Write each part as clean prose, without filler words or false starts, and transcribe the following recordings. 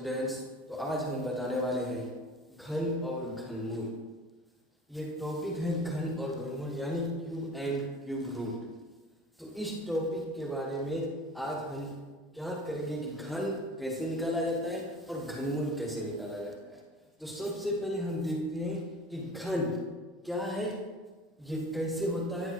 Students, तो आज हम बताने वाले हैं घन और घनमूल। ये टॉपिक है घन और घनमूल यानी क्यूब एंड क्यूब रूट। तो इस टॉपिक के बारे में आज हम क्या करेंगे कि घन कैसे निकाला जाता है और घनमूल कैसे निकाला जाता है। तो सबसे पहले हम देखते हैं कि घन क्या है, ये कैसे होता है,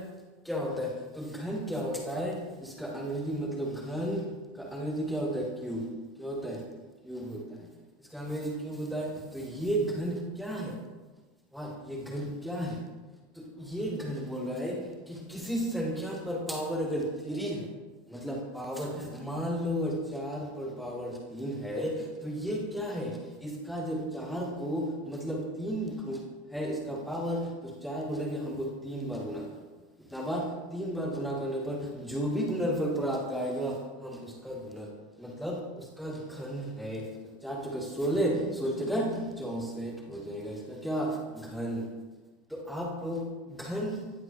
क्या होता है। तो घन क्या होता है, इसका अंग्रेजी मतलब घन का अंग्रेजी क्या होता है, क्यूब। क्या होता है, क्यूब होता है। इसका अंग्रेजी क्यूब होता है। तो ये घन क्या है, वाह, ये घन क्या है। तो ये घन बोल रहा है कि किसी संख्या पर पावर अगर 3 है, मतलब पावर मान लो अगर 4 पर पावर 3 है, तो ये क्या है, इसका जब 4 को मतलब 3 है इसका पावर, तो 4 को लगे हमको 3 बार गुना, इतना बार 3 बार गुना करने पर जो भी गुणनफल प्राप्त आएगा हम उसका गुना मतलब उसका घन है। 4 चौके 16, 16 चौके 64 हो जाएगा इसका क्या, घन। तो आप लोग घन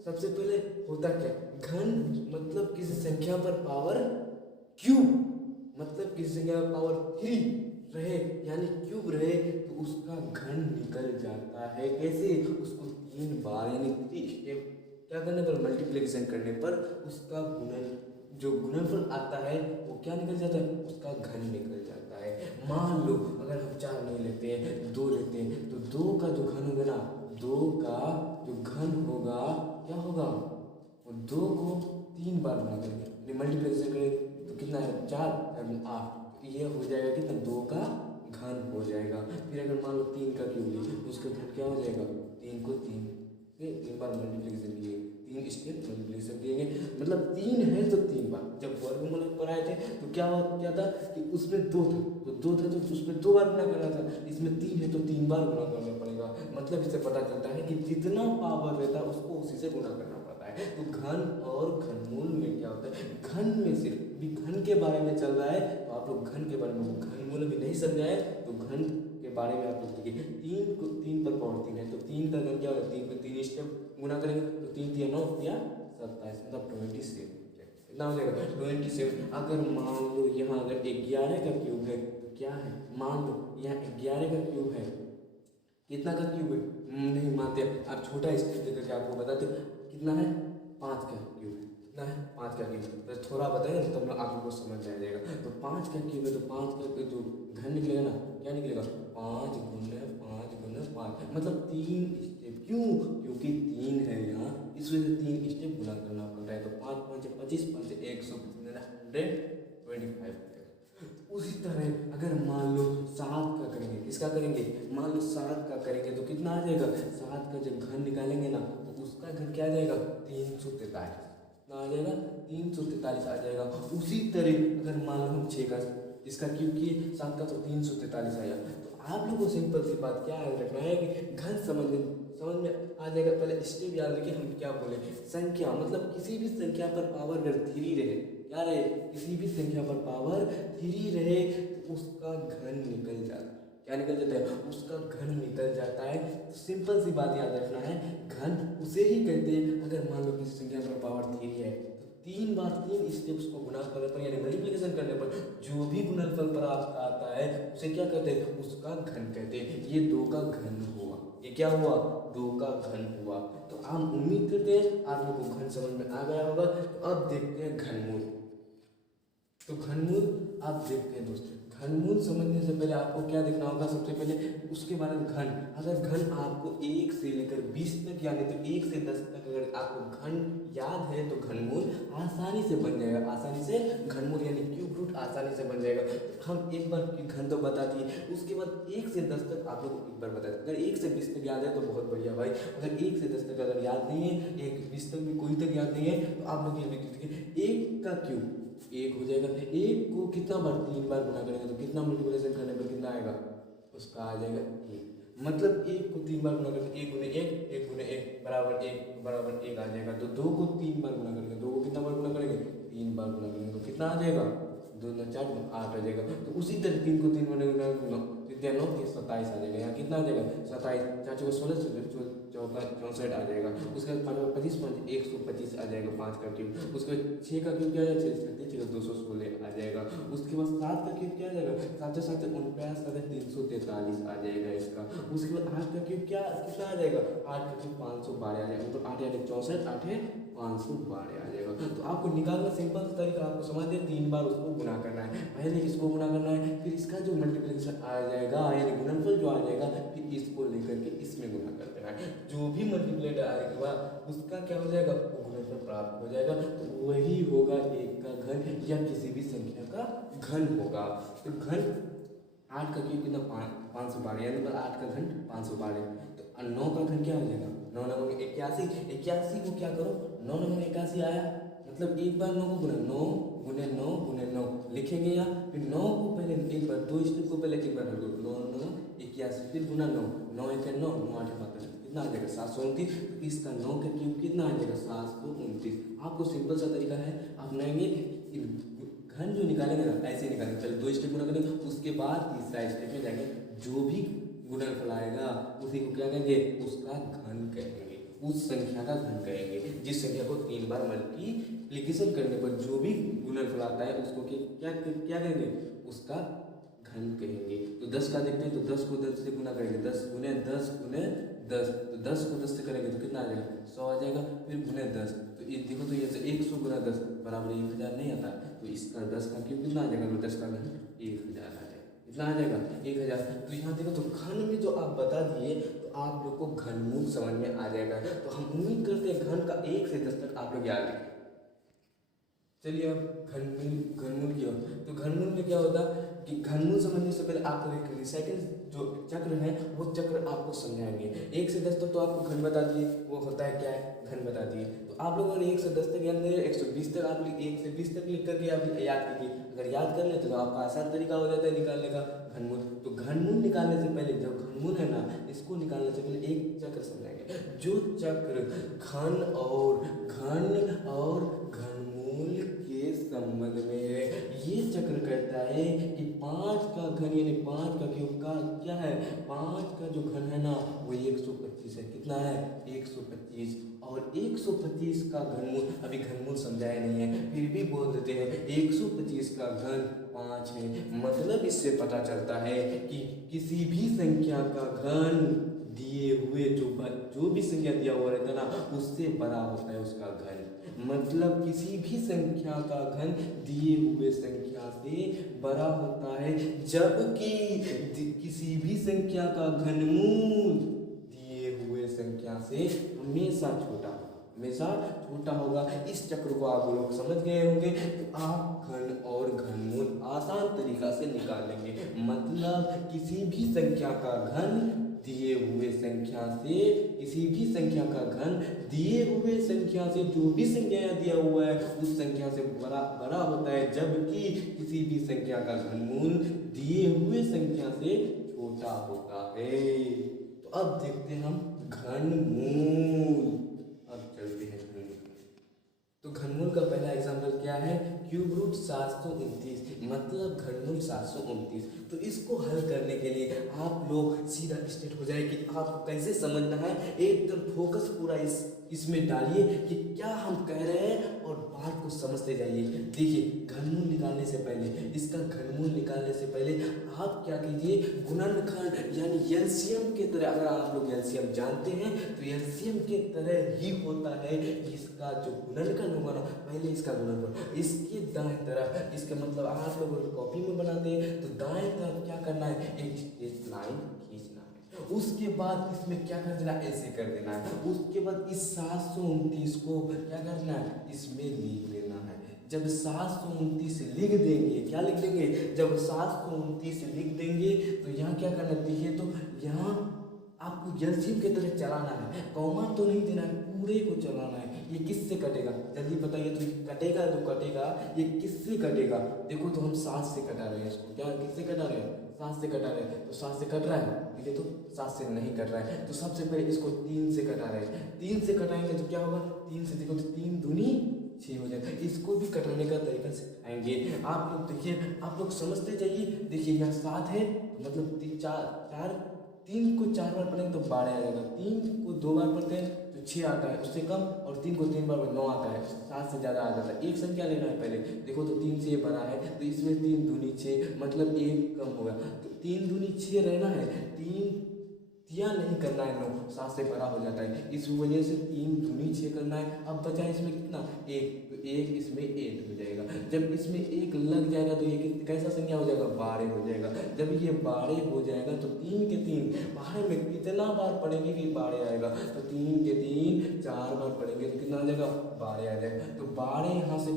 सबसे पहले होता क्या, घन मतलब किसी संख्या पर पावर क्यूब, मतलब किसी संख्या पर पावर 3 रहे यानी क्यूब रहे, तो उसका घन निकल जाता है। कैसे, उसको 3 बार यानी 3 स्टेप क्या करने पर, मल्टीप्लिकेशन करने पर उसका जो गुणनफल आता है वो क्या निकल जाता है, उसका घन निकल जाता है। मान लो अगर हम 4 नहीं लेते हैं, 2 लेते हैं, तो 2 का जो घन होगा ना, 2 का जो घन होगा क्या होगा, वो 2 को 3 बार गुना करेंगे, मल्टीप्लिकेशन करेंगे तो कितना है, 4 और 8, ये हो जाएगा कितना, 2 का घन हो जाएगा। फिर अगर मान लो 3 का क्यूब लिए तो उसका घन क्या हो जाएगा, 3 को 3 बार मल्टीप्लिकेशन किए, 3 स्टेप मल्टीप्लिकेशन किएंगे, मतलब 3 है तो 3 बार। जब वर्गमूल पर आए थे तो क्या था कि उसमें 2 था, तो 2 था तो उसमें 2 बार गुना करना था, इसमें 3 है तो 3 बार गुना करना पड़ेगा। मतलब इससे पता चलता है कि जितना पावर रहता है उसको उसी से गुना करना पड़ता है। तो घन और घनमूल में क्या होता है, घन में सिर्फ भी घन के बारे में चल रहा है, तो आप लोग घन के बारे में, घनमूल भी नहीं समझाए तो घन के बारे में आप लोग देखिए। 3 पर पावर 3 है तो 3 का घन क्या होगा, 3 को 3 स्टेप गुना करेंगे तो 3 3 9 या 27, मतलब 27 कितना हो जाएगा, 27। अगर मान लो यहाँ अगर 11 का क्यूब है तो क्या है, मान लो यहाँ 11 का क्यूब है, कितना का क्यूब है नहीं मानते, आप छोटा स्टेप दे करके आपको बताते कितना है, 5 का क्यूब है, कितना है 5 का क्यूब। तो थोड़ा बताएंगे तो तब आप लोग को समझ आ जाएगा। तो 5 का क्यूब है तो 5 का जो घन निकलेगा ना, क्या निकलेगा, 5 गुना 5 गुना 5, मतलब 3 स्टेप। क्यों, क्योंकि 3 है यहाँ, इस वजह से 3 स्टेप गुना करना पड़ता है। तो 5 5 25, 5 125। उसी तरह अगर मान लो 7 का करेंगे, किसका करेंगे, मान लो 7 का करेंगे तो कितना आ जाएगा, 7 का जब घन निकालेंगे ना तो उसका घन क्या आ जाएगा, 343, कितना आ जाएगा, 343 आ जाएगा। उसी तरह अगर मान लो हम 6 का इसका क्यूब किए 7 का, तो 343 आया। तो आप लोगों को सिंपल सी बात क्या याद रखना है कि घन समझ में आ जाएगा। पहले स्टेप याद रखिए, हम क्या बोले, संख्या मतलब किसी भी संख्या पर पावर अगर 3 रहे, क्या रहे, किसी भी संख्या पर पावर 3 रहे तो उसका घन निकल जाता है। क्या निकल जाता है, उसका घन निकल जाता है। तो सिंपल सी बात याद रखना है, घन उसे ही कहते हैं अगर मान लो किसी संख्या पर पावर 3 है तो 3 बार 3 स्टेप्स को गुना करने पर यानी मल्टीप्लिकेशन करने पर जो भी गुणनफल प्राप्त आता है उसे क्या कहते हैं, उसका घन कहते हैं। ये 2 का घन हुआ, ये क्या हुआ, 2 का घन हुआ। तो हम उम्मीद करते हैं आप लोगों को घन समझ में आ गया होगा। तो अब देखते हैं घनमूल। तो घनमूल आप देखते हैं दोस्तों, घनमूल समझने से पहले आपको क्या देखना होगा, सबसे पहले उसके बारे में घन। अगर घन आपको 1 से लेकर 20 तक यानी तो 1 से 10 तक अगर आपको घन याद है तो घनमूल आसानी से बन जाएगा। आसानी से घनमूल यानी क्यूब रूट आसानी से बन जाएगा। हम एक बार घन तो बता दिए, उसके बाद 1 से 10 तक आप लोग को एक बार बता दें। अगर 1 से 20 तक याद है तो बहुत बढ़िया भाई, अगर 1 से 10 तक अगर याद नहीं है, 1 20 तक भी कोई तक याद नहीं है, तो आप लोग ये लिख दीजिए 1 का क्यूब 1 हो जाएगा। 1 को कितना बार 3 बार गुना करेंगे तो कितना मल्टीप्लिकेशन करने पर कितना आएगा, उसका आ जाएगा 1। मतलब 1 को 3 बार गुना करेंगे, 1 गुने 1 1 गुने 1 बराबर 1 आ जाएगा। तो 2 को 3 बार गुना करेंगे, 2 को कितना बार गुना करेंगे, 3 बार गुना करेंगे तो कितना आ जाएगा, 2 9 4 8 आ जाएगा। तो उसी तरह 3 को 3 बार गुना 9 27 आ जाएगा। यहाँ कितना आ जाएगा 27, 4 16 64 आ जाएगा। उसके बाद 25 5 125 आ जाएगा 5 का क्यूब। उसके बाद 6 का क्यूब क्या आ जाएगा 6 216 आ जाएगा। उसके बाद 7 का क्यूब क्या आ जाएगा 7 7 49 343 आ जाएगा इसका। उसके बाद 8 का क्यूब क्या कितना आ जाएगा 8 का क्यूब 512 आ जाएगा। तो 8 8 64 8 512 आ जाएगा। तो आपको निकालना सिंपल सा तरीका आपको समझ दे 3 बार उसको गुना करना है। पहले इसको गुना करना है, फिर इसका जो मल्टीप्लिकेशन आ जाएगा यानी गुणनफल जो आ जाएगा फिर इसको लेकर के इसमें गुना कर देना है। जो भी मल्टीप्लिकेटर आएगा उसका क्या हो जाएगा वो गुणनफल प्राप्त हो जाएगा। तो वही होगा एक का घन या किसी भी संख्या का घन होगा। तो घन 8 का क्यूब कितना 512 यानी 8 का घन 512। तो 9 का घन क्या हो जाएगा 9 9 81। 81 को क्या करो 9 9 81 आया मतलब एक बार 9 को गुना 9 गुने 9 गुने 9 लिखेंगे यहाँ। फिर 9 को पहले एक बार 2 स्टेप को पहले एक बार हल करो 9 9 81 फिर गुना 9 9 1 9 9 8 5 कितना आ जाएगा 729। तो इसका 9 का क्यूब कितना आ जाएगा 729। आपको सिंपल सा तरीका है अपनाएंगे। घन जो निकालेंगे ना ऐसे निकालेंगे, पहले 2 स्टेप गुना करेंगे उसके बाद तीसरा स्टेप में जाएंगे जो भी गुणनफल आएगा उसी को क्या कहेंगे उसका घन कहेंगे, उस संख्या का घन कहेंगे। जिस संख्या को 3 बार मल्टीप्लिकेशन करने पर जो भी गुणनफल आता है उसको क्या क्या कहेंगे उसका घन कहेंगे। तो 10 का देखते हैं तो 10 को 10 से गुना करेंगे 10 गुने 10 गुने 10। तो 10 को 10 से करेंगे तो कितना आ जाएगा 100 आ जाएगा। फिर गुने 10 तो ये देखो तो ये 100 गुना 10 बराबर 1000 नहीं आता। तो इसका 10 का क्यूब कितना आ जाएगा 10 का घन 1000 आ जाएगा। कितना आ जाएगा 1000। तो यहाँ देखो तो घन में जो आप बता दिए तो आप लोग को घनमूल समझ में आ जाएगा। तो हम उम्मीद करते हैं घन का 1 से 10 तक आप लोग याद रखें। चलिए अब घनमूल की ओर। तो घनमूल में क्या होता है कि घनमूल समझने से पहले आपको एक रिसाइकिल जो चक्र है वो चक्र आपको समझाएंगे। 1 से 10 तक तो आपको घन बता दिए वो होता है क्या है घन बता दिए। तो आप लोगों ने 1 से 10 तक याद नहीं 120 तक आप 1 से 20 तक लिख करके आप याद कीजिए। अगर याद कर लेते तो आपका आसान तरीका हो जाता है निकालने का घनमूल। तो घनमूल निकालने से पहले जो घनमूल है ना इसको निकालने से पहले एक चक्र समझाएंगे। जो चक्र घन और घनमूल के संबंध में है ये चक्र कहता है कि 5 का घन यानी 5 का क्यूब का क्या है 5 का जो घन है ना वो 125 है। कितना है 125। और 125 का घनमूल अभी घनमूल समझाया नहीं है फिर भी बोल देते हैं 125 का घन 5 है। मतलब इससे पता चलता है कि किसी भी संख्या का घन दिए हुए जो भी संख्या दिया हुआ रहता है ना उससे बड़ा होता है उसका घन। मतलब किसी भी संख्या का घन दिए हुए संख्या से बड़ा होता है जबकि किसी भी संख्या का घनमूल दिए हुए संख्या से हमेशा छोटा होगा। इस चक्र को आप लोग समझ गए होंगे। तो आप घन और घनमूल आसान तरीका से निकाल लेंगे। मतलब किसी भी संख्या का घन दिए हुए संख्या से किसी भी संख्या का घन दिए हुए संख्या से जो भी संख्या दिया हुआ है उस संख्या से बड़ा होता है जबकि किसी भी संख्या का घनमूल दिए हुए संख्या से छोटा होता है। तो अब देखते हैं हम घनमूल। अब चलते हैं घनमूल। तो घनमूल का पहला एग्जाम्पल क्या है क्यूब रूट 729 मतलब घनमूल 729। तो इसको हल करने के लिए आप लोग सीधा स्टेट हो जाए कि आपको कैसे समझना है। एकदम फोकस पूरा इसमें डालिए कि क्या हम कह रहे हैं और बात को समझते जाइए। देखिए घनमूल निकालने से पहले इसका घनमूल निकालने से पहले आप क्या कीजिए गुणनखंड यानी एलसीएम के तरह अगर आप लोग एलसीएम जानते हैं तो एलसीएम के तरह ही होता है। इसका जो गुणनखंड होगा ना पहले इसका गुणनफल इसके दाएं तरफ इसका मतलब आप लोग कॉपी में बनाते हैं तो दाएं तरफ क्या करना है एक स्ट्रेट लाइन खींचना है। उसके बाद इसमें क्या कर देना ऐसे कर देना है। उसके बाद इस 729 को क्या करना है इसमें लिख लेना है। जब 729 लिख देंगे क्या लिख देंगे जब 729 लिख देंगे तो यहाँ क्या करना चाहिए तो यहाँ आपको एलसीएम की तरह चलाना है। कॉमा तो नहीं देना है पूरे को चलाना है। ये किससे कटेगा जल्दी बताइए। तो कटेगा जो कटेगा ये किससे कटेगा देखो तो हम 7 से कटा रहे हैं इसको क्या किससे कटा रहे हैं 7 से कटा रहे हैं। तो 7 से कट रहा है देखिए तो 7 से नहीं कट रहा है। तो सबसे पहले इसको 3 से कटा रहे हैं। 3 से कटाएंगे तो क्या होगा 3 से देखो तो 3 दूनी 6 हो जाएगा। इसको भी कटाने का तरीका सिखाएंगे आप लोग। देखिए आप लोग समझते जाइए। देखिए यहाँ 7 है मतलब 4 3 को 4 बार पढ़ेंगे तो 12 आ जाएगा, 3 को 2 बार पढ़ते हैं तो 6 आता है, उससे कम, और 3 को 3 बार 9 आता है, 7 से ज़्यादा आ जाता है। एक संख्या लेना है पहले, देखो तो 3 से बड़ा है तो इसमें 3 दूनी 6, मतलब 1 कम होगा, तो 3 दूनी 6 रहना है, 3 तिया नहीं करना है, 9 7 से बड़ा हो जाता है, इस वजह से 3 दूनी 6 करना है। अब बचा है इसमें कितना, 1, तो 1 इसमें 8 हो जाएगा। जब इसमें 1 लग जाएगा तो ये कैसा संख्या हो जाएगा, 12 हो जाएगा। जब ये 12 हो जाएगा तो 3 के 3 12 में कितना बार पढ़ेंगे कि 12 आएगा, तो 3 के 3 4 बार पढ़ेंगे तो कितना आ जाएगा, 12 आ जाएगा। तो 12 यहाँ से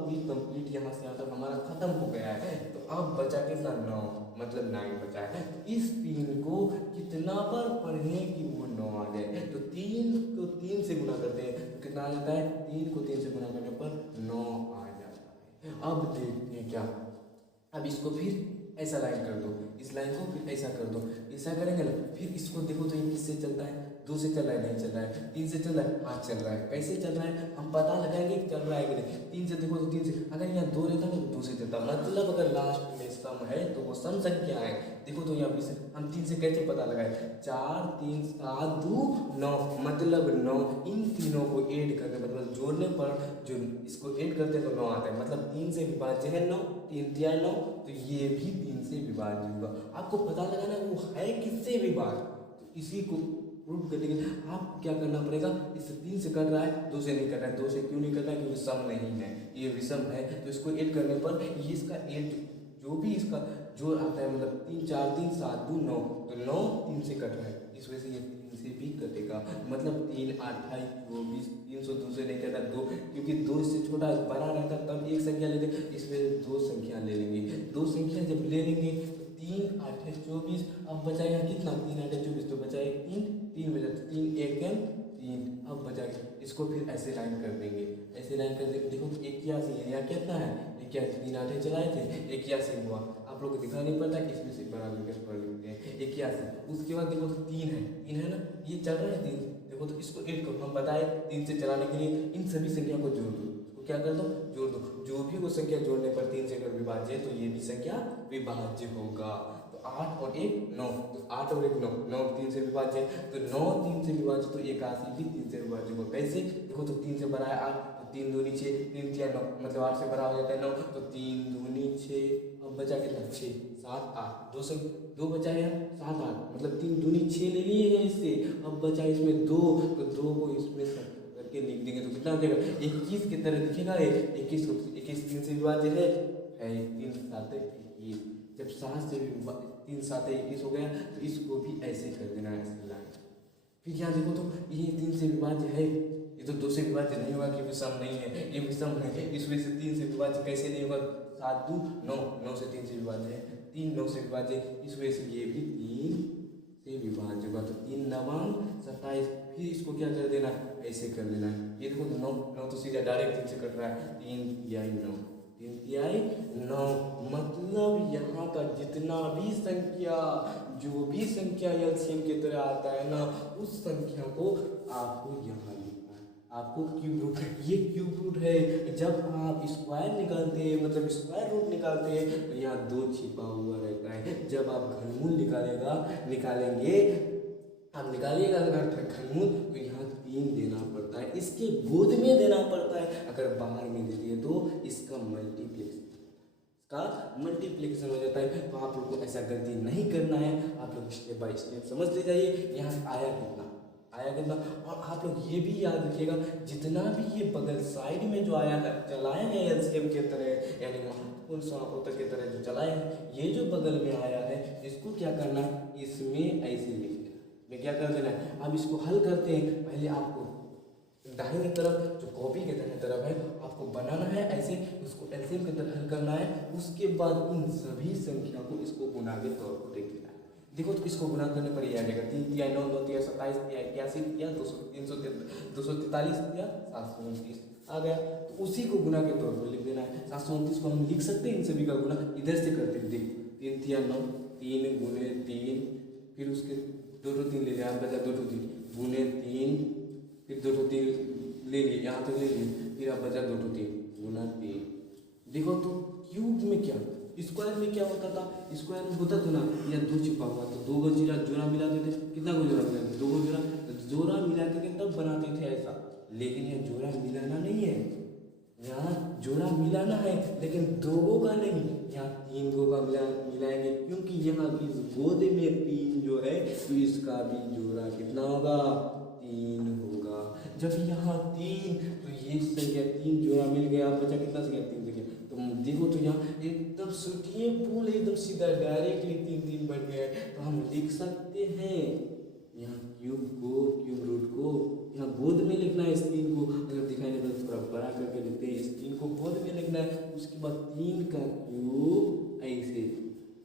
पूरी कंप्लीट यहाँ से यहाँ तक हमारा खत्म हो गया है। तो अब बचा कितना, 9, मतलब 9 बचा है। तो इस 3 को कितना बार पढ़ें कि वो 9 आ जाए, तो 3 को 3 से गुना करते हैं तो कितना आ जाता है, 3 को 3 से गुना करने पर 9 आ जाता है। अब देखते हैं क्या, अब इसको फिर ऐसा लाइन कर दो, इस लाइन को फिर ऐसा कर दो, ऐसा करेंगे ना, फिर इसको देखो तो ये किससे चलता है, 2 से चल रहा है, नहीं चल रहा है, 3 से चल रहा है, हाँ चल रहा है। कैसे चल रहा है हम पता लगाएंगे कि चल रहा है कि नहीं। 3 से देखो तो 3 से, अगर यहाँ 2 रहता ना तो 2 से चलता, मतलब अगर लास्ट में सम है तो वो सम संख्या है। देखो तो यहाँ भी हम 3 से कैसे पता लगाए, 4 3 7 2 9, मतलब 9, इन तीनों को ऐड करने मतलब जोड़ने पर जो इसको ऐड करते हैं तो 9 आता है, मतलब 3 से विभाज्य है 9, 3 तिया 9, तो ये भी 3 से विभाज्य होगा। आपको पता लगाना है वो है किससे विभाज्य, तो इसी को प्रूफ करने के लिए आप क्या करना पड़ेगा, इस 3 से कट रहा है, 2 से नहीं कट रहा है। 2 से क्यों नहीं कट रहा है, क्योंकि सम नहीं है, ये विषम है। तो इसको ऐड करने पर ये इसका ऐड जो भी इसका जोड़ आता है, मतलब 3 4 3 7 2 9, तो 9 3 से कट रहा है, इस वजह से ये 3 से भी कटेगा, मतलब 3 8 24 302 से नहीं कटा 2, क्योंकि 2 से छोटा बड़ा रहता तब एक संख्या लेते, इसमें 2 संख्या ले लेंगे। 2 संख्या जब ले लेंगे तो 3 8 24, अब बचाएगा कितना, 3 8 24, तो बचाएगा 3 बचा, 3 1 3, अब बचाएगा। इसको फिर ऐसे लाइन कर देंगे, ऐसे लाइन कर देंगे। देखो 81 है, यहाँ कितना है 81, 3 8 चलाए थे 81 हुआ, आप लोग को दिखाई नहीं पड़ता, इसमें से बड़ा लेकर पढ़ लेते हैं 81। उसके बाद देखो तो 3 है ना, ये चल रहा है 3, देखो तो इसको ऐड करो, हम बताए 3 से चलाने के लिए इन सभी संख्या को जोड़ दो, इसको क्या कर दो, जोड़ दो, जो भी वो संख्या जोड़ने पर 3 से अगर विभाज्य है तो ये भी संख्या विभाज्य होगा। तो 8 और 1 9, तो 8 और 1 9, 9 3 से विभाज्य है, तो 9 3 से विभाज्य, तो 81 भी 3 से विभाज्य होगा। कैसे, देखो तो 3 से बड़ा है 8, तो 3 दूनी 6, 3 तिया 9, मतलब 8 से बड़ा हो जाता है 9, तो 3 दूनी 6, अब बचा कितना 6 7 8, 2 बचा है 7 8, मतलब 3 दूनी 6 ले लिए हैं इससे, अब बचा इसमें 2, तो 2 को इसमें करके लिख देंगे तो कितना हो जाएगा 21 की तरह दिखेगा। 21 को 21 3 से विभाज्य है 3 7 21, जब 7 से 3 7 21 हो गया तो इसको भी ऐसे कर देना है, ऐसे लाइन। फिर यहाँ देखो तो ये 3 से विभाज्य है, ये तो 2 से विभाज्य नहीं होगा क्योंकि सम नहीं है, ये विषम है, इस वजह से 3 से विभाज्य कैसे नहीं होगा, 7 2 9, 9 से 3 से विभाज्य है, 3 9 से विभाज्य, इस वजह से ये भी 3 से विभाज्य होगा। तो 3 9 27, फिर इसको क्या कर देना, ऐसे कर देना है। ये देखो 9 9 तो सीधा डायरेक्ट 3 से कट रहा है, 3 तिहाई 9, 3 तिहाई 9, मतलब यहाँ का जितना भी संख्या, जो भी संख्या एलसीएम की तरह आता है ना, उस संख्या को आपको यहाँ लिखना है, आपको क्यूब रूट, ये क्यूब रूट है। जब आप स्क्वायर निकालते हैं, मतलब स्क्वायर रूट निकालते हैं, तो यहाँ 2 छिपा हुआ रहता है। जब आप घनमूल निकालेंगे आप निकालिएगा अगर घनमूल, तो यहाँ 3 देना पड़ता है, इसके गोद में देना पड़ता है, अगर बाहर में दे दिए तो इसका मल्टीप्लिकेशन हो जाता है। तो आप लोग को ऐसा गलती नहीं करना है, आप लोग स्टेप बाय स्टेप समझते जाइए। यहाँ आया कितना, और आप लोग ये भी याद रखिएगा, जितना भी ये बगल साइड में जो आया है, चलाए हैं एलसीएम के तरह, यानी महत्वपूर्ण समापवर्तक के तरह जो चलाए हैं, ये जो बगल में आया है, इसको क्या करना, इसमें ऐसे लिख देना, मैं क्या कर देना है। अब इसको हल करते हैं, पहले आपको दाहिने तरफ जो कॉपी के दाहिने तरफ है आपको बनाना है ऐसे, उसको एलसीएम के तरह हल करना है। उसके बाद इन सभी संख्या को इसको गुना के तौर पर देख लेना है। देखो तो इसको गुना करने पर यह आ जाएगा 3 तिया 9 9 तिया 27 तिया 81 तिया 243 तिया 729 आ गया। तो उसी को गुना के तौर पर लिख देना है। 729 को हम लिख सकते हैं इन सभी का गुना, इधर से करते हैं। देखो 3 तिया 9, 3 गुने 3, फिर उसके 2 3 ले लिया, बचा 2 3 गुने 3, फिर 2 3 ले लिए, यहाँ तक ले लिए, फिर अब बचा 2 3 गुना 3। देखो तो क्यूब में क्या, स्क्वायर में क्या होता था, स्क्वायर में होता था ना या दो छिपा हुआ, तो दो गो जोड़ा मिलाते थे, कितना गो जोड़ा मिलाते थे, दो गो जोड़ा, तो जोड़ा मिलाते थे तब बनाते थे ऐसा। लेकिन यह जोड़ा मिलाना नहीं है, यहाँ जोड़ा मिलाना है लेकिन दो गो का नहीं, यहाँ तीन गो का मिलाएंगे, क्योंकि यहाँ इस गोद में तीन जो है तो इसका भी जोड़ा कितना होगा, तीन होगा। जब यहाँ तीन, तो ये संख्या तीन जोड़ा मिल गया, बचा कितना संख्या, तीन संख्या। तो देखो तो यहाँ एकदम सुटिए पुल एकदम सीधा डायरेक्टली तीन तीन बढ़ गया है, तो हम लिख सकते हैं यहाँ क्यूब को, क्यूब रूट को यहाँ गोद में लिखना है, इस तीन को अगर दिखाई नहीं तो थोड़ा बड़ा करके लिखते हैं, इस तीन को गोद में लिखना है, उसके बाद तीन का क्यूब ऐसे,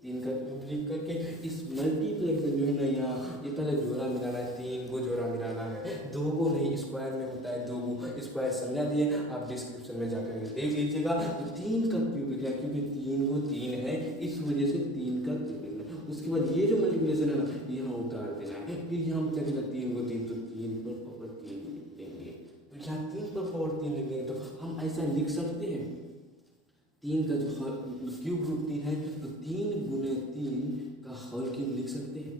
तीन का क्यूब लिख करके इस मल्टीप्लेक्शन जो है ना यहाँ ये पहले जोड़ा मिलाना है, तीन को जोड़ा मिलाना है, दो को नहीं, स्क्वायर में होता है दो को, स्क्वायर समझा दिए, आप डिस्क्रिप्शन में जाकर देख लीजिएगा। तो तीन का क्यूब लिखा क्योंकि तीन को तीन है, इस वजह से तीन का क्यूब लिखना। उसके बाद ये जो मल्टीप्लिकेशन है ना यहाँ उतार देना है, फिर यहाँ बचा तीन को तीन, तो तीन पर पावर तीन लिख देंगे, तो यहाँ तीन पर पावर तीन लिख देंगे। तो हम ऐसा लिख सकते हैं, तीन का जो क्यूब रूट तीन है, तो तीन गुने तीन का होल क्यूब लिख सकते हैं,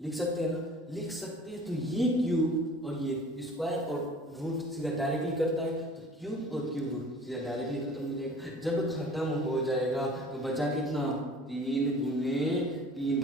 लिख सकते हैं ना, लिख सकते हैं। तो ये क्यूब और ये स्क्वायर और रूट सीधा डायरेक्टली करता है, तो क्यूब और क्यूब रूट सीधा डायरेक्टली खत्म हो जाएगा। जब खत्म हो जाएगा तो बचा कितना, तीन गुने तीन।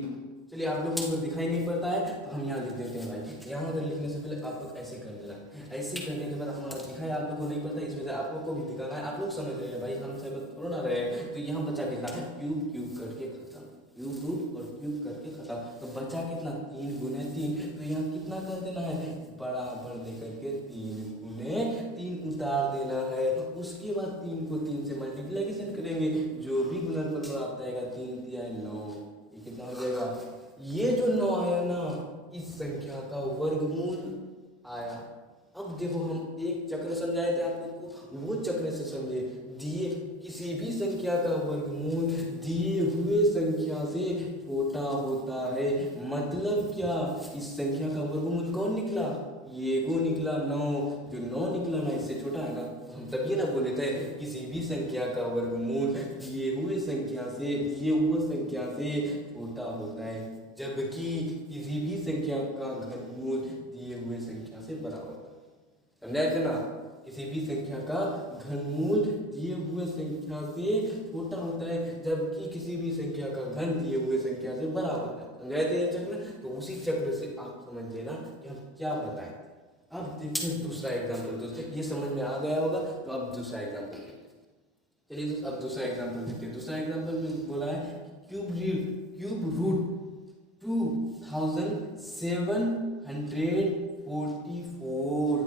चलिए आप लोगों को दिखाई नहीं पड़ता है तो हम यहाँ लिख देते हैं भाई, यहाँ अगर लिखने से पहले आप लोग ऐसे कर देना, ऐसे करने के बाद हमारा दिखाई आप लोग को नहीं पड़ता, इस वजह से आप लोग को भी दिखाना है, आप लोग समझ रहे हैं भाई, हम समझ थोड़ा ना रहे। तो यहाँ बचा कितना, क्यूब क्यूब करके खत्म, क्यूब रूट और क्यूब करके खत्म, तो बचा कितना, तीन गुने तीन। तो यहाँ कितना कर देना है, बराबर दे करके तीन गुने तीन उतार देना है। उसके बाद तीन को तीन से मल्टीप्लिकेशन करेंगे, जो भी गुणनफल प्राप्त आएगा, तीन तिया नौ, ये कितना हो जाएगा, ये जो नौ आया ना इस संख्या का वर्गमूल आया। अब देखो हम एक चक्र समझाए थे आप लोग को, वो चक्र से समझे, दिए किसी भी संख्या का वर्गमूल दिए हुए संख्या से छोटा होता है। मतलब क्या, इस संख्या का वर्गमूल कौन निकला, ये को निकला, नौ, जो नौ निकला ना इससे छोटा है ना, हम तब ये ना बोले थे किसी भी संख्या का वर्गमूल दिए हुए संख्या से छोटा होता है, जबकि किसी भी संख्या का घनमूल दिए हुए संख्या से बड़ा होता है। समझाए थे ना, किसी भी संख्या का घनमूल दिए हुए संख्या से छोटा होता है, जबकि किसी भी संख्या का घन दिए हुए संख्या से बड़ा होता है। समझाए थे ये चक्र, तो उसी चक्र से आप समझ लेना कि हम क्या बताएं। अब देखिए दूसरा एग्जाम्पल, दोस्तों ये समझ में आ गया होगा, तो अब दूसरा एग्जाम्पल देखते हैं। चलिए दोस्तों अब दूसरा एग्जाम्पल देखते हैं। दूसरा एग्जाम्पल में बोला है क्यूब रूट 2744,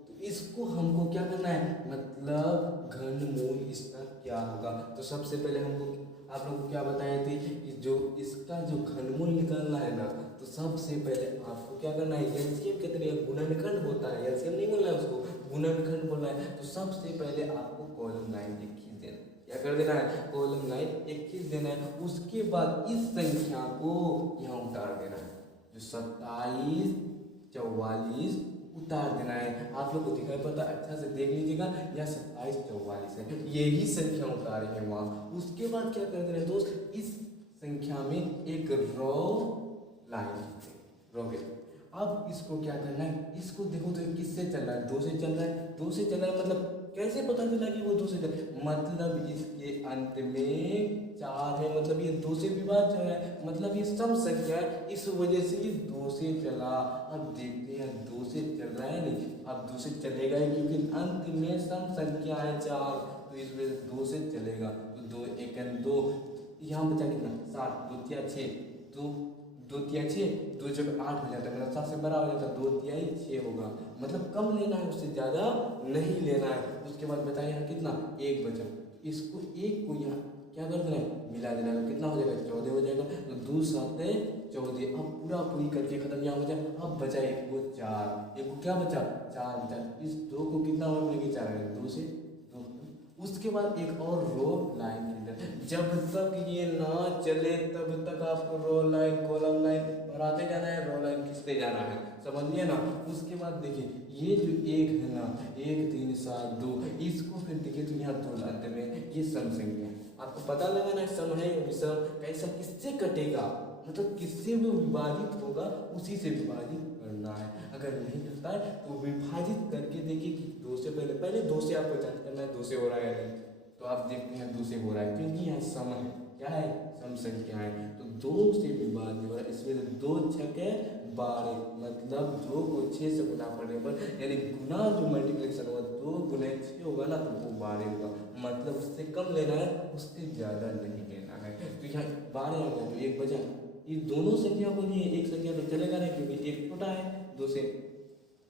तो इसको हमको क्या करना है, मतलब घनमूल इसका क्या होगा। तो सबसे पहले हमको आप लोग को क्या बताए थे कि जो इसका जो घनमूल निकालना है ना, तो सबसे पहले आपको क्या करना है, एलसीएम के तरह गुणनखंड होता है, एलसीएम नहीं बोलना है उसको, गुणनखंड बोलना है। तो सबसे पहले आपको कॉलम लाइन एक खींच देना, क्या कर देना है, कॉलम लाइन एक खींच देना है। उसके बाद इस संख्या को यहाँ उतार देना है, जो 27 44 उतार देना है। आप लोग को दिखाई पड़ता है, अच्छा से देख लीजिएगा, यह 27 44 है, यही संख्या उतारे हैं वहाँ। उसके बाद क्या कर देना है दोस्त, इस संख्या में एक रो लाइन रोगे। अब इसको क्या करना है, इसको देखो तो किससे चल रहा है, 2 से चल रहा है, 2 से चल रहा है, मतलब कैसे पता चला कि वो 2 से चल, मतलब इसके अंत में 4 है, मतलब ये 2 से विभाज्य है, मतलब ये सम संख्या है, इस वजह से ये 2 से चला। अब देखते हैं 2 से चल रहा है नहीं, अब 2 से चलेगा ही, क्योंकि अंत में सम संख्या है 4, तो इस वजह से 2 से चलेगा। तो 2 1 2, यहाँ बचा कितना 7, 2 तिया 6, तो 2 तिया 6, 2 जब 8 हो जाता है, मतलब 7 से बड़ा हो जाता है, 2 तिया 6 होगा, मतलब कम लेना है, उससे ज़्यादा नहीं लेना है। उसके बाद बताइए यहाँ कितना, 1 बचा, इसको 1 को यहाँ क्या कर देना है, मिला देना है, कितना हो जाएगा, 14 हो जाएगा। तो 2 7 14, अब पूरा पूरी करके खत्म, यहाँ बचा, अब बचा 1 को 4, 1 को क्या बचा, 4 बचा, इस 2 को कितना और मिलेगी, 4 है, 2 से 2। उसके बाद एक और रो लाइन खींच जब तक ये ना चले तब तक आपको रो लाइन कॉलम लाइन बढ़ाते जाना है, रो लाइन खींचते जाना है, समझिए ना। उसके बाद देखिए ये जो एक है ना, 1 3 7 2, इसको फिर देखिए तो यहाँ 2 अंत में ये सम संख्या है। आपको पता लगाना है सम है या विषम, कैसा किससे कटेगा, मतलब किससे वो विभाजित होगा उसी से विभाजित करना है। अगर नहीं करता है तो विभाजित करके देखिए कि 2 से पहले 2 से आपको जांच करना है 2 से हो रहा है नहीं, तो आप देखते हैं 2 से हो रहा है क्योंकि यहाँ सम है, क्या है सम संख्या है, तो 2 से विभाजित हो रहा है, इसमें 2 छके 12, मतलब 2 को 6 से गुना करने पर यानी गुना जो मल्टीप्लिकेशन होगा 2 गुना 6 होगा ना तो वो 12 होगा, मतलब उससे कम लेना है उससे ज़्यादा नहीं लेना है। तो यहाँ 12 आ गया तो 1 बचा, ये दोनों संख्या को लिए एक संख्या तो चलेगा नहीं क्योंकि एक छोटा है 2 से,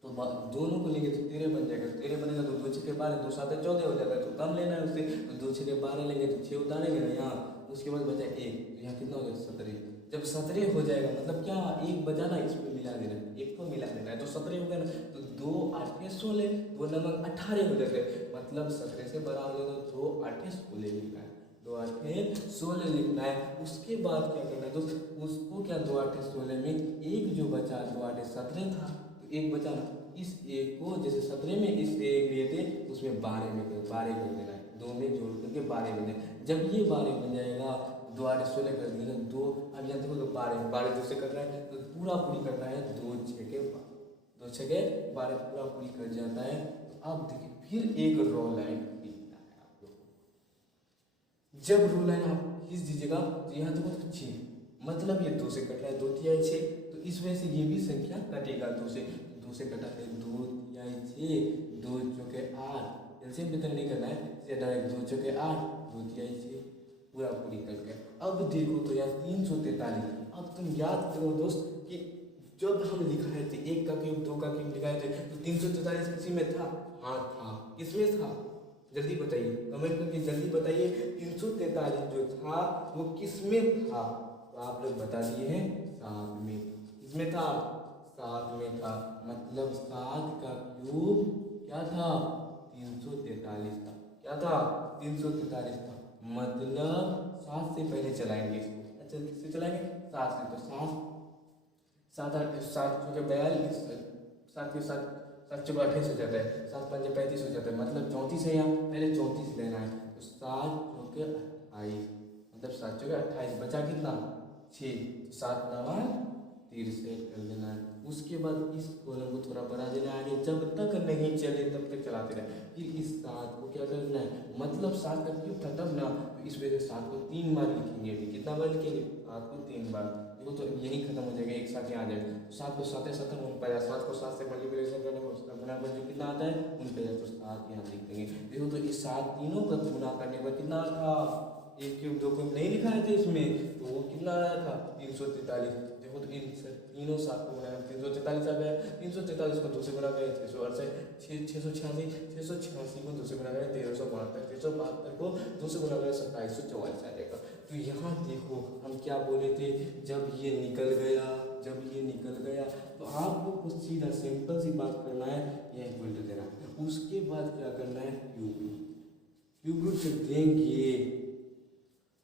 तो दोनों को लेंगे तो 13 बन जाएगा, 13 बनेगा तो 2 6 12, 2 7 14 हो जाएगा, तो कम लेना है उससे, तो 2 6 12 लेंगे तो 6 उतारेंगे ना यहाँ, उसके बाद बचा 1, तो यहाँ कितना हो गया 17। जब 17 हो जाएगा मतलब क्या 1 बचा ना, इसमें मिला देना, 1 को मिला देना है तो 17 हो गया ना, तो 2 8 16, 2 नमक 18 हो जाते, मतलब 17 से बड़ा हो जाए तो 2 8 16 लिखना है, 2 8 16 लिखना है। उसके बाद क्या करना है दोस्त, उसको क्या 2 8 16 में एक जो बचा 2 8 17 था तो एक बचा ना, इस एक को जैसे 17 में इस एक लिए थे उसमें 12 में 12 कर देना है, 2 में जोड़ करके 12 बन जाए। जब ये 12 बन जाएगा 2 8 16 कर दिया 2, अब यहाँ देखो तो 12 2 से कर रहा है तो पूरा पूरी करना है, 2 6 के 12 पूरा पूरी कर जाता है। तो अब देखिए फिर एक रो लाइन खींचना है आप लोग को। जब रो लाइन आप खींच दीजिएगा तो यहाँ देखो तो 6, मतलब ये 2 से कट रहा है 2 तिहाई 6, तो इस वजह से ये भी संख्या कटेगा 2 से कटा है 2 तिहाई 6, 2 चौके 8, एलसीएम भी नहीं करना है, सीधा डायरेक्ट 2 चौके 8, 2 तिहाई 6 पूरा पूरी करके। अब देखो तो यहाँ 343, अब तुम याद करो दोस्त कि जब हम लिखाए थे 1 का क्यूब 2 का क्यूब लिखाए थे तो 343 किसी में था, हाँ था, किसमें था जल्दी बताइए, कमेंट करके जल्दी बताइए 343 जो था वो किसमें था, तो आप लोग बता दिए हैं 7 में, किसमें था 7 में था, मतलब 7 का क्यूब क्या था 343 था, क्या था 343 था, मतलब 7 से पहले चलाएंगे इसको, अच्छा किससे चलाएंगे 7 से, तो 7 चौके 42, 7 के 7 7 चौके 28 हो जाता है, 7 5 35 हो जाता है, मतलब 34 है, यहाँ पहले 34 लेना है, तो 7 चौके 28, मतलब 7 चौके 28 बचा कितना 6, 7 नवा 63 कर देना है। उसके बाद इस कॉलम को थोड़ा बढ़ा देना है आगे, जब तक नहीं चले तब तक चलाते रहे। फिर इस 7 को क्या करना है, मतलब 7 का क्यूब था तब ना, तो इस वजह से 7 को 3 बार लिखेंगे, अभी कितना बार लिखेंगे 7 को 3 बार, देखो तो यही खत्म हो जाएगा, एक साथ यहाँ आ जाएगा, 7 को 7 7 49, 7 को 7 से मल्टीप्लिकेशन करने में उसका गुना कर जो कितना आता है 49, तो 7 यहाँ लिख देंगे। देखो तो इस 7 तीनों का गुना करने पर कितना था, 1 क्यूब 2 क्यूब नहीं लिखाए थे इसमें, तो वो कितना आया था 343। देखो तो इन तीनों 7 को गुना 343 आ गया, 343 को 2 से गुना करें 686, 686 को 2 से गुना करें 1372, 1372 को 2 से गुना करें 2744 आ जाएगा। तो यहाँ देखो हम क्या बोले थे, जब ये निकल गया तो आपको कुछ सीधा सिंपल सी बात करना है, यह इक्वल टू देना है, उसके बाद क्या करना है क्यूब रूट से देंगे,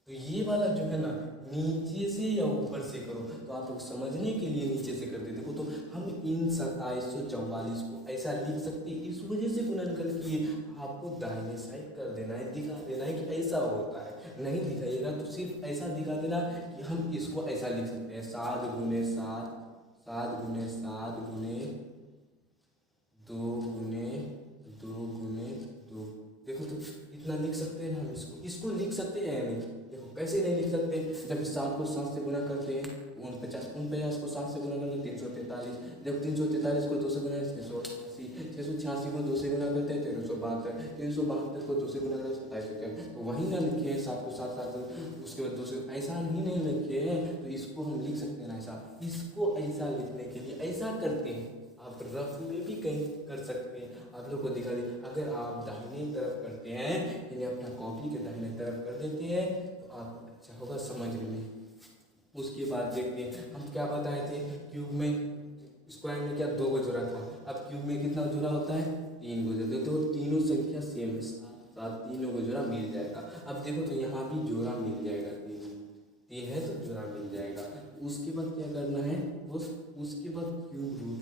तो ये वाला जो है ना नीचे से या ऊपर से करो, तो आप लोग समझने के लिए नीचे से करते, देखो तो हम इन 2744 को ऐसा लिख सकते हैं, इस वजह से गुणन करके आपको दाहिने साइड कर देना है, दिखा देना है कि ऐसा होता है, नहीं दिखाइएगा तो सिर्फ ऐसा दिखा देना कि हम इसको ऐसा लिख सकते हैं 7 गुने 7, 7 गुने 7 गुने 2 गुने 2 गुने 2, देखो तो इतना लिख सकते हैं ना, हम इसको लिख सकते हैं या नहीं, देखो कैसे नहीं लिख सकते, जब 7 को 7 से गुना करते हैं 49 को 7 से गुना करते हैं 343, जब 343 को 2 से गुना 688, 686 को 2 से गुना करते हैं 1372, 1372 को 2 से गुना करते हैं 27, तो वहीं ना लिखे हैं 7 को 7 7, उसके बाद 2 से ऐसा ही नहीं लिखे हैं, तो इसको हम लिख सकते हैं ऐसा, इसको ऐसा लिखने के लिए ऐसा करते हैं, आप रफ में भी कहीं कर सकते हैं, आप लोग को दिखा दी, अगर आप दाहिने तरफ करते हैं यानी अपना कॉपी के दाहिने तरफ कर देते हैं तो आप अच्छा होगा समझने में। उसके बाद देखते हैं हम क्या बताए थे, क्यूब में स्क्वायर में क्या 2 को जोड़ा था, अब क्यूब में कितना जोड़ा होता है 3 को जोड़ते, तो तीनों संख्या सेम है, 7 तीनों को जोड़ा मिल जाएगा। अब देखो तो यहाँ भी जोड़ा मिल जाएगा, तीन है तो जोड़ा मिल जाएगा। उसके बाद क्या करना है बस, उसके बाद क्यूब रूट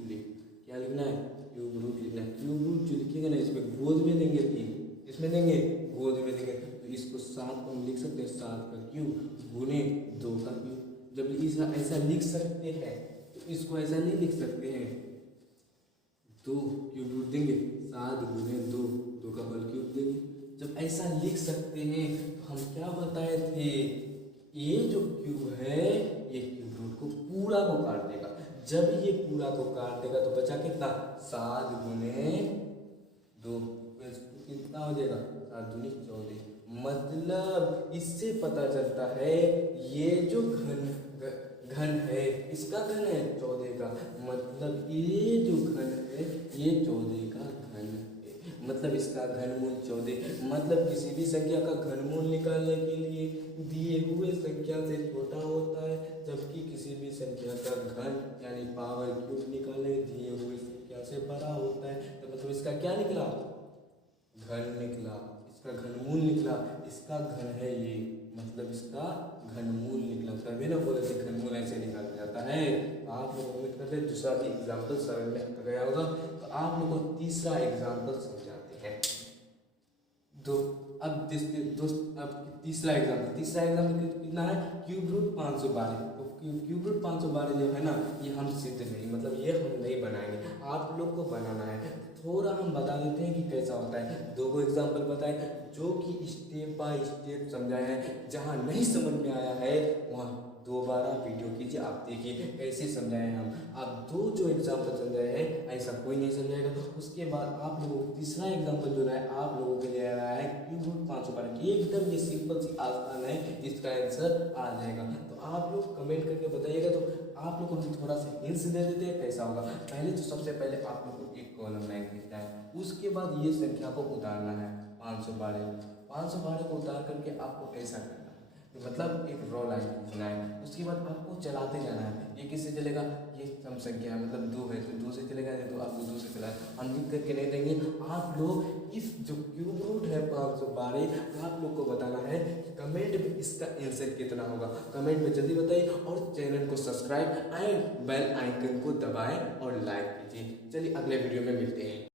क्या लिखना है, क्यूब रूट लिखना है। क्यूब रूट जो लिखेगा ना इसमें गोद में देंगे, तीन इसमें देंगे, गोद में देंगे, तो इसको 7 को हम लिख सकते हैं 7 का क्यूब गुने 2 का क्यूब। जब इसे ऐसा लिख सकते हैं तो इसको ऐसा नहीं लिख सकते हैं, 2 क्यूब रूट देंगे 7 गुने 2, 2 का होल क्यूब देंगे। जब ऐसा लिख सकते हैं तो हम क्या बताए थे, ये जो क्यूब है ये क्यूब रूट को पूरा को काट देगा। जब ये पूरा को काट देगा तो बचा कितना, 7 गुने 2, कितना हो जाएगा 7 दूनी 14। मतलब इससे पता चलता है ये जो घन है इसका घन है 14 का, मतलब ये जो घन है ये 14 का घन है, मतलब इसका घनमूल 14। मतलब किसी भी संख्या का घनमूल निकालने के लिए दिए हुए संख्या से छोटा होता है, जबकि किसी भी संख्या का घन यानी पावर क्यूब निकालने दिए हुए संख्या से बड़ा होता है। तो मतलब इसका क्या निकला, घन निकला, इसका घनमूल निकला, इसका घन है ये, मतलब इसका घनमूल निकला। तभी ना बोले थे घनमूल ऐसे निकाला जाता है। आप लोग उम्मीद करते हैं दूसरा भी एग्जाम्पल समझ में आ गया होगा, तो आप लोगों को तीसरा एग्जाम्पल समझाते हैं। अब तीसरा एग्जाम्पल कितना है, क्यूब रूट 512। तो क्यूब रूट 512 जो है ना ये हम सिद्ध नहीं, मतलब ये हम नहीं बनाएंगे, आप लोग को बनाना है। थोड़ा हम बता देते हैं कि कैसा होता है। 2 एग्जाम्पल बताए जो कि स्टेप बाय स्टेप समझाया है, जहाँ नहीं समझ में आया है वहाँ दोबारा वीडियो कीजिए, आप देखिए कैसे समझाए हम। आप 2 जो एग्जाम्पल समझाए हैं ऐसा कोई नहीं समझाएगा। तो उसके बाद आप लोगों को तीसरा एग्जाम्पल जो है आप लोगों के लिए आ रहा है क्यूब रूट 512। एकदम ये सिंपल सी आसान है, इसका आंसर आ जाएगा। तो आप लोग कमेंट करके बताइएगा, तो आप लोग को हम थोड़ा सा हिंट्स दे देते हैं कैसा होगा। पहले तो सबसे पहले आप लोग को एक कॉलम लाइन खींचना है, उसके बाद ये संख्या को उतारना है 512 को उतार करके आपको कैसा करना है, मतलब एक रो लाइन खींचना है। उसके बाद आपको चलाते जाना है, ये किससे चलेगा, ये सम संख्या है मतलब 2 है तो 2 से चलेगा, तो आपको 2 से चला, हम लिख करके नहीं देंगे। आप लोग इस जो क्यूब रूट है 512 आप लोग को बताना है, कमेंट में इसका आंसर कितना होगा, कमेंट में जल्दी बताइए। और चैनल को सब्सक्राइब एंड बेल आइकन को दबाएं और लाइक कीजिए। चलिए अगले वीडियो में मिलते हैं।